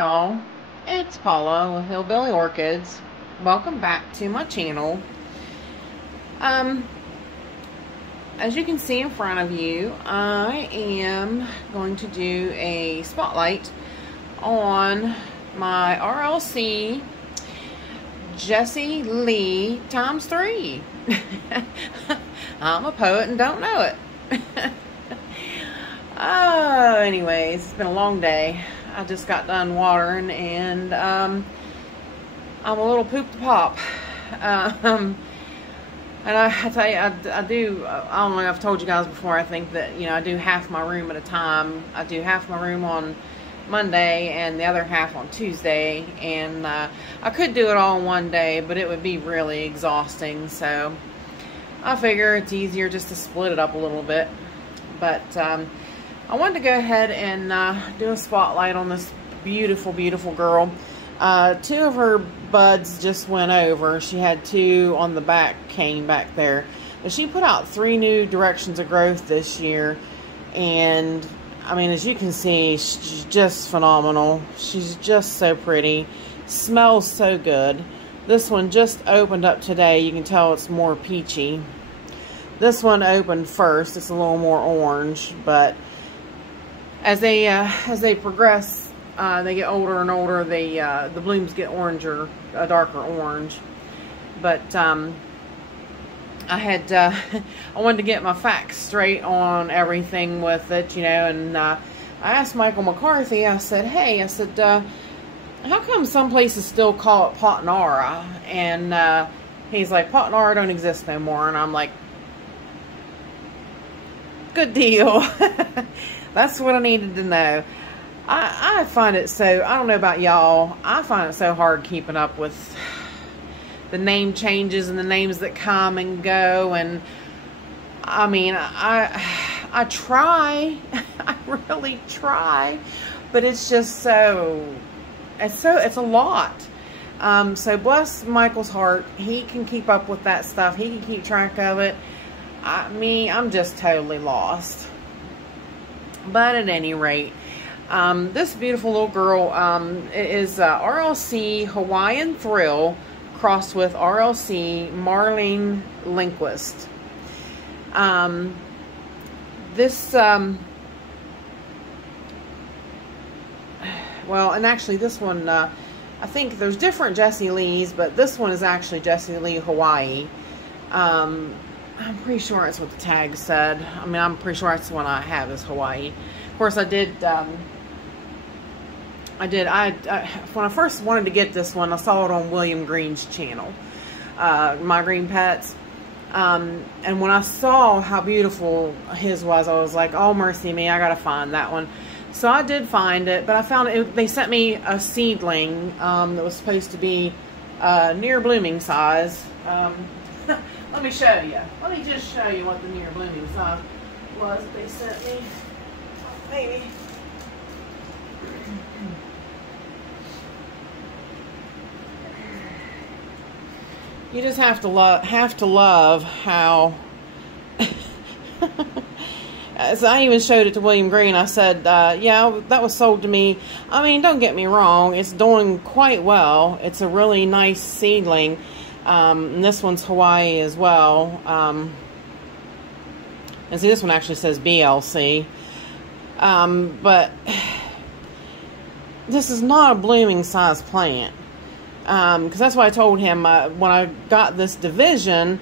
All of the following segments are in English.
y'all, it's Paula with Hillbilly Orchids. Welcome back to my channel. As you can see in front of you, I am going to do a spotlight on my RLC Jessie Lee ×3. I'm a poet and don't know it. Anyways, it's been a long day. I just got done watering and I'm a little pooped to pop. And I tell you, I don't know if I've told you guys before, I think that, you know, I do half my room at a time. I do half my room on Monday and the other half on Tuesday. And I could do it all in one day, but it would be really exhausting. So I figure it's easier just to split it up a little bit. But I wanted to go ahead and do a spotlight on this beautiful, beautiful girl. Two of her buds just went over. She had two on the back, came back there. But she put out 3 new directions of growth this year. And, I mean, as you can see, she's just phenomenal. She's just so pretty. Smells so good. This one just opened up today. You can tell it's more peachy. This one opened first. It's a little more orange, but as they progress, they get older and older. The blooms get oranger, a darker orange. But I wanted to get my facts straight on everything with it, you know. And I asked Michael McCarthy. I said, "Hey," I said, "how come some places still call it Potnara?" And he's like, "Potnara don't exist no more." And I'm like, "Good deal." That's what I needed to know. I find it so, I don't know about y'all, I find it so hard keeping up with the name changes and the names that come and go. And I mean, I try, I really try, but it's just it's a lot. So bless Michael's heart, he can keep up with that stuff. He can keep track of it. I'm just totally lost. But at any rate, this beautiful little girl is RLC Hawaiian Thrill crossed with RLC Marlene Linquist. Well, and actually this one, I think there's different Jessie Lees, but this one is actually Jessie Lee Hawaii. I'm pretty sure that's what the tag said. I mean, I'm pretty sure that's the one I have is Hawaii. Of course, I when I first wanted to get this one, I saw it on William Green's channel, My Green Pets. And when I saw how beautiful his was, I was like, oh, mercy me, I gotta find that one. So I did find it, but I found it, they sent me a seedling that was supposed to be near blooming size. Let me show you. Let me just show you what the near blooming size was they sent me. Maybe. You just have to love how. As I even showed it to William Green, I said, yeah, that was sold to me. I mean, don't get me wrong, it's doing quite well. It's a really nice seedling. And this one's Hawaii as well. And see, this one actually says BLC. But this is not a blooming size plant. Because that's what I told him when I got this division.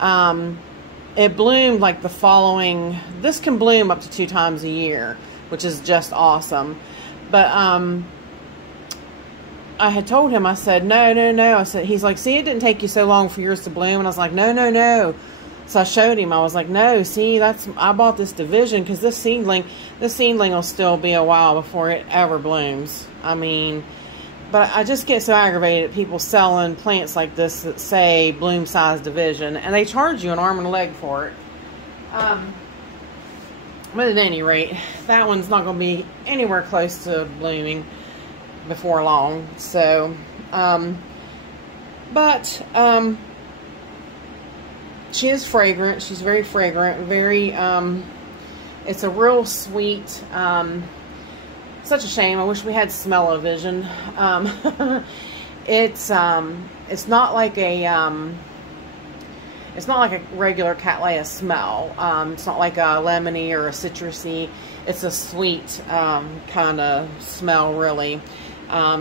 It bloomed like the following. This can bloom up to 2 times a year, which is just awesome. But I had told him, I said, no. I said, he's like, see, it didn't take you so long for yours to bloom. And I was like, no. So I showed him, I was like, no, see, I bought this division because this seedling will still be a while before it ever blooms. I mean, but I just get so aggravated at people selling plants like this that say bloom size division, and they charge you an arm and a leg for it. But at any rate, that one's not going to be anywhere close to blooming before long. So, she is fragrant. She's very fragrant. Very, it's a real sweet, such a shame. I wish we had smell-o-vision. It's not like a regular Cattleya smell. It's not like a lemony or a citrusy. It's a sweet kind of smell, really.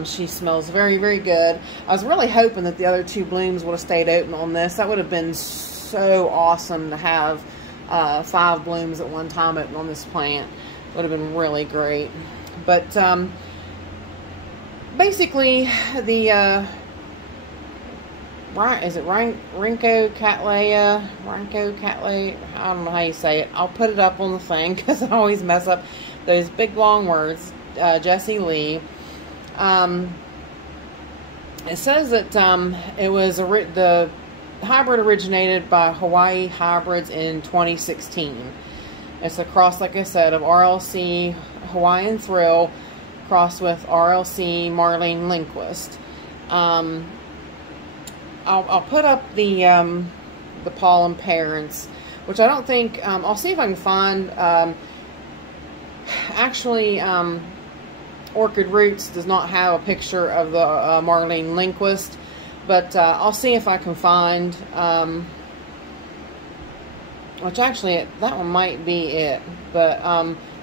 She smells very, very good. I was really hoping that the other 2 blooms would have stayed open on this. That would have been so awesome to have 5 blooms at one time open on this plant. Would have been really great. But basically, the is it Rinco Cattleya? Rinco Cattleya? I don't know how you say it. I'll put it up on the thing because I always mess up those big long words. Jessie Lee. It says that it was the hybrid originated by Hawaii Hybrids in 2016. It's a cross, like I said, of RLC Hawaiian Thrill crossed with RLC Marlene Lindquist. I'll put up the pollen parents, which I don't think, I'll see if I can find, actually, Orchid Roots does not have a picture of the Marlene Lindquist, but I'll see if I can find, which actually, that one might be it, but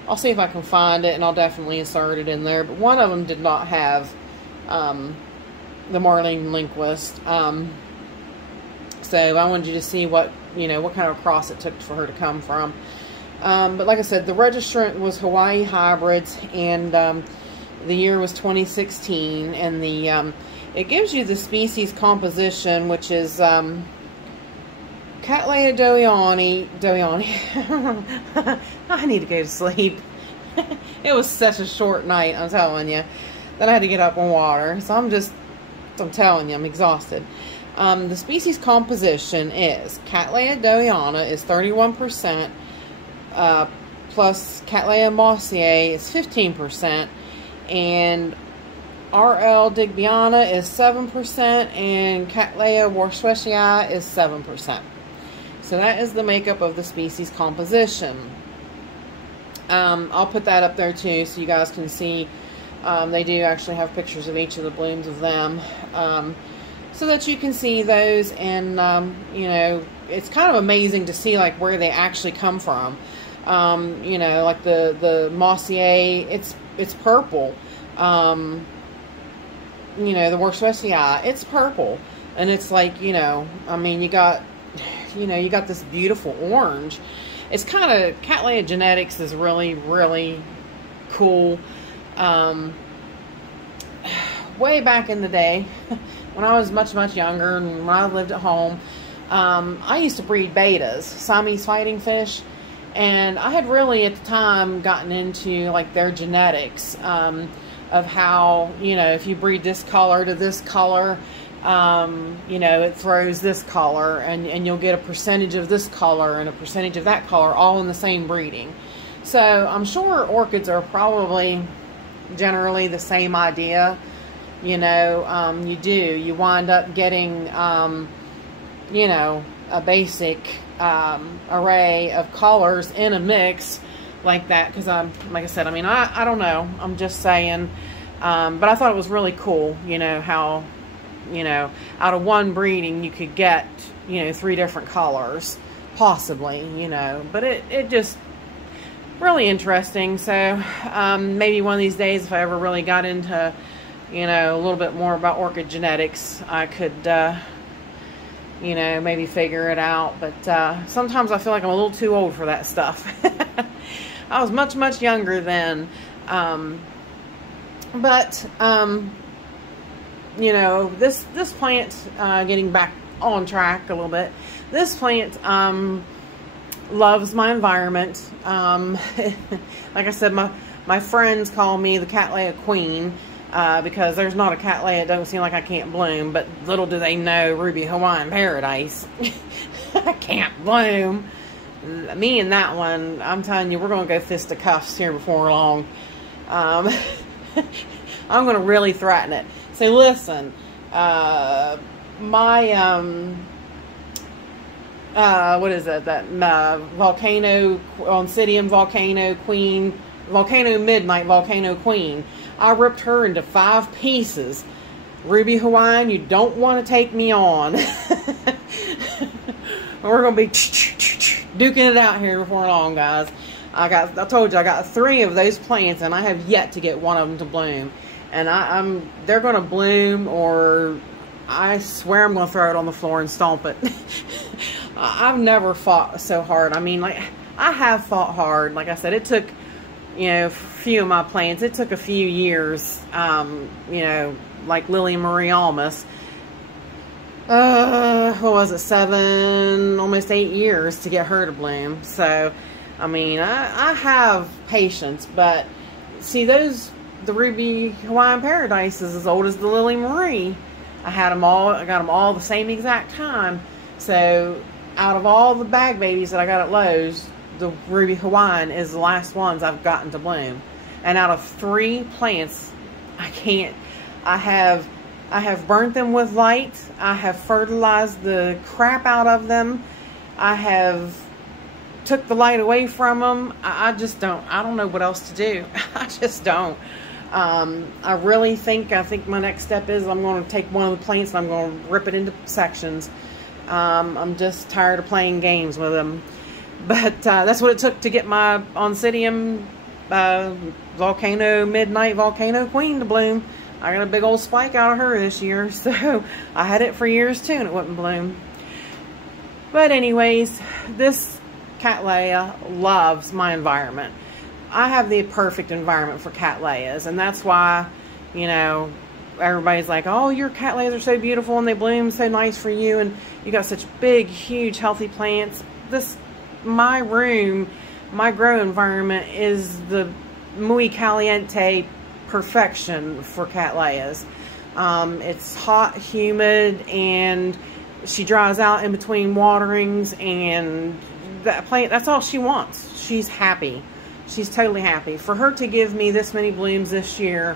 I'll see if I can find it, and I'll definitely insert it in there, but one of them did not have the Marlene Lindquist. So I wanted you to see what, what kind of cross it took for her to come from. But like I said, the registrant was Hawaii Hybrids, and the year was 2016, and the it gives you the species composition, which is Cattleya dowiani. I need to go to sleep. It was such a short night, I'm telling you. Then I had to get up on water, so I'm telling you, I'm exhausted. The species composition is Cattleya dowiana is 31%, plus Cattleya mossiae is 15%, and RL digbyana is 7%, and Cattleya worcesterii is 7%. So that is the makeup of the species composition. I'll put that up there too, so you guys can see. They do actually have pictures of each of the blooms of them, so that you can see those. And it's kind of amazing to see like where they actually come from. Like the mossiae, it's purple. The worcesterii, it's purple, and it's like, I mean, you got this beautiful orange. It's kind of, Cattleya genetics is really, really cool. Way back in the day, when I was much, much younger, and when I lived at home, I used to breed betas, Siamese fighting fish, and I had really at the time gotten into like their genetics, of how, if you breed this color to this color, it throws this color, and you'll get a percentage of this color and a percentage of that color all in the same breeding. So I'm sure orchids are probably generally the same idea. You wind up getting, a basic array of colors in a mix like that, because like I said, I mean, I don't know, I'm just saying, but I thought it was really cool, how, out of one breeding you could get, 3 different colors, possibly, but it just really interesting. So maybe one of these days, if I ever really got into, a little bit more about orchid genetics, I could, maybe figure it out. But sometimes I feel like I'm a little too old for that stuff. I was much, much younger then. This plant, getting back on track a little bit, this plant loves my environment. Like I said, my friends call me the Cattleya Queen, because there's not a Cattleya that doesn't seem like I can't bloom, but little do they know Ruby Hawaiian Paradise I can't bloom. Me and that one, I'm telling you, we're going to go fisticuffs here before long. I'm going to really threaten it. So listen, my what is it? That volcano, Oncidium volcano queen Volcano Midnight, Volcano Queen. I ripped her into 5 pieces. Ruby Hawaiian, you don't want to take me on. We're going to be duking it out here before long, guys. I told you, I got 3 of those plants, and I have yet to get one of them to bloom. And they're going to bloom, or I swear I'm going to throw it on the floor and stomp it. I've never fought so hard. I mean, like, I have fought hard. Like I said, it took, you know, a few of my plants, it took a few years, you know, like Lily Marie Almas. What was it, 7, almost 8 years to get her to bloom. So, I mean, I have patience, but see, the Ruby Hawaiian Paradise is as old as the Lily Marie. I got them all the same exact time. So, out of all the bag babies that I got at Lowe's, the Ruby Hawaiian is the last ones I've gotten to bloom. And out of 3 plants, I have burnt them with light. I have fertilized the crap out of them. I have took the light away from them. I don't know what else to do. I just don't. I think my next step is I'm going to take one of the plants and I'm going to rip it into sections. I'm just tired of playing games with them. But that's what it took to get my Oncidium Volcano Midnight Volcano Queen to bloom. I got a big old spike out of her this year, so I had it for years too and it wouldn't bloom. But anyways, this Cattleya loves my environment. I have the perfect environment for Cattleyas, and that's why, you know, everybody's like, oh, your Cattleyas are so beautiful and they bloom so nice for you, and you got such big, huge, healthy plants. My room, my grow environment is the muy caliente perfection for Cattleyas. It's hot, humid, and she dries out in between waterings, and that plant, that's all she wants. She's happy. She's totally happy. For her to give me this many blooms this year,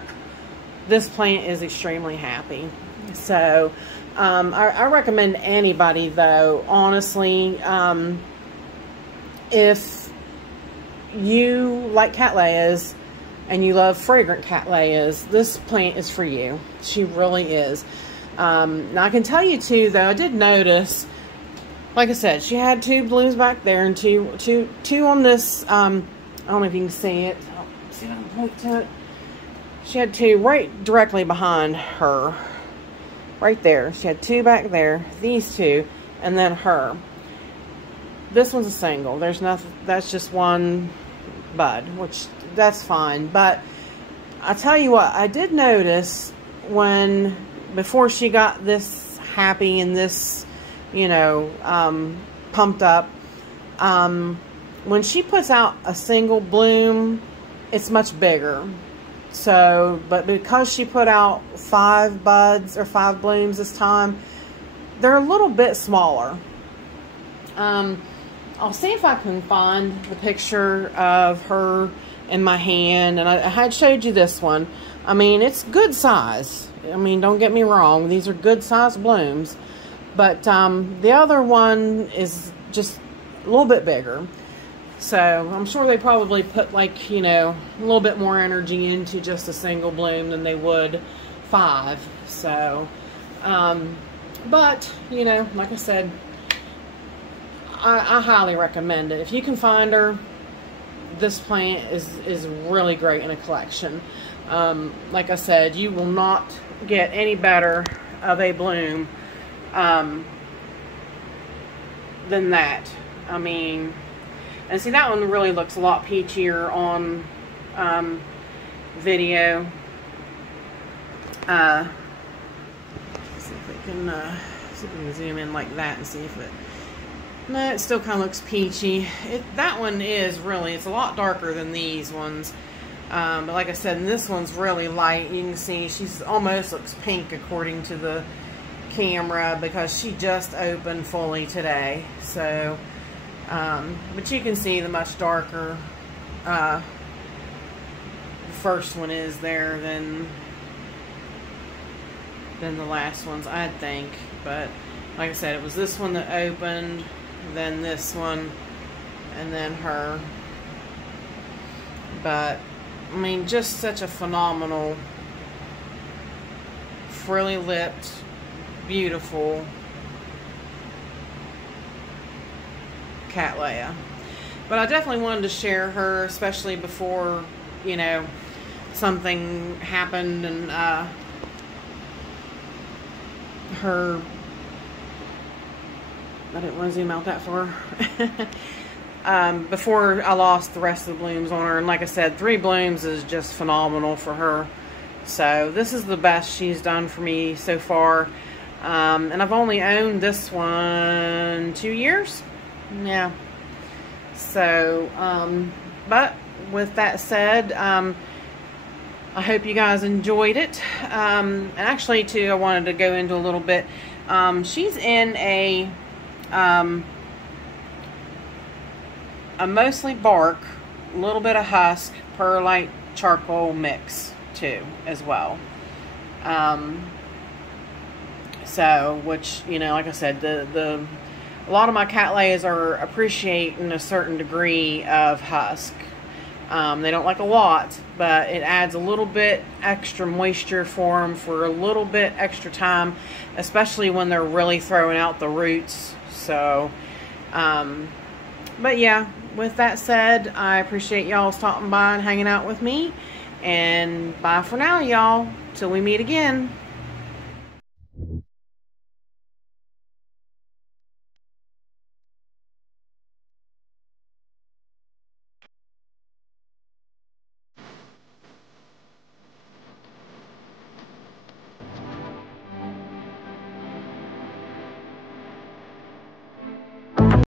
this plant is extremely happy. So I recommend anybody, though, honestly, if you like Cattleyas and you love fragrant Cattleyas, this plant is for you. She really is. Now I can tell you too, though, I did notice, like I said, she had 2 blooms back there and two on this. I don't know if you can see it. See if I can point to it. She had 2 right directly behind her, right there. She had 2 back there. These 2, and then her. This one's a single. There's nothing. That's just one bud, which that's fine. But I tell you what, I did notice before she got this happy and this, you know, pumped up, when she puts out a single bloom, it's much bigger. So, but because she put out 5 buds or 5 blooms this time, they're a little bit smaller. I'll see if I can find the picture of her in my hand. And I had showed you this one. I mean, it's good size. I mean, don't get me wrong. These are good size blooms. But the other one is just a little bit bigger. So I'm sure they probably put, like, you know, a little bit more energy into just a single bloom than they would 5. So, but, you know, like I said, I highly recommend it. If you can find her, this plant is really great in a collection. Like I said, you will not get any better of a bloom than that. I mean, and see, that one really looks a lot peachier on video. See if we can zoom in like that and see if it. No, it still kind of looks peachy. That one is really, it's a lot darker than these ones. But like I said, this one's really light. You can see she's almost looks pink according to the camera because she just opened fully today. So, but you can see the much darker the first one is there than the last ones, I think. But like I said, it was this one that opened, then this one, and then her. But, I mean, just such a phenomenal, frilly lipped, beautiful Cattleya. But I definitely wanted to share her, especially before, you know, something happened and her, I didn't want to zoom out that far. Before I lost the rest of the blooms on her. And like I said, 3 blooms is just phenomenal for her. So this is the best she's done for me so far. And I've only owned this one 2 years. Yeah. So, but with that said, I hope you guys enjoyed it. And actually too, I wanted to go into a little bit. She's in a mostly bark, a little bit of husk, perlite charcoal mix too as well. So, which, you know, like I said, a lot of my Cattleyas are appreciating a certain degree of husk. They don't like a lot, but it adds a little bit extra moisture for them for a little bit extra time, especially when they're really throwing out the roots. So, but yeah, with that said, I appreciate y'all stopping by and hanging out with me. And bye for now, y'all. Till we meet again.